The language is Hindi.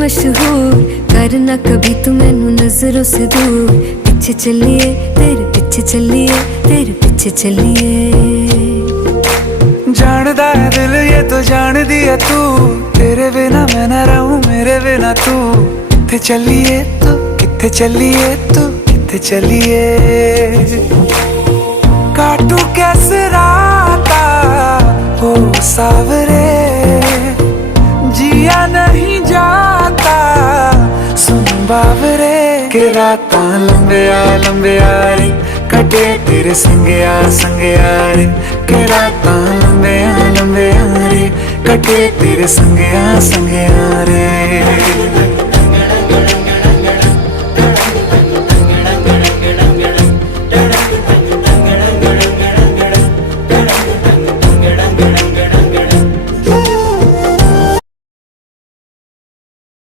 मशहूर, करना कभी तू मैनू नजरों से दूर। पीछे चलिए तेरे पीछे चलिए, तेरे पीछे चलिए। जानदा है दिल ये तो जान दिया तू, तेरे बिना मैं ना रहूं मेरे बिना तू। किथे चलिए तू, किथे चलिए तू, किथे चलिए। काटू कैसे राता हो सावरे, जिया नहीं जाता सुन बावरे। के रातां लंबिया लंबिया रे, कटे तेरे संगया संगया रे। के रातां लंबिया लंबिया रे, कटे तेरे संगया संगया रे।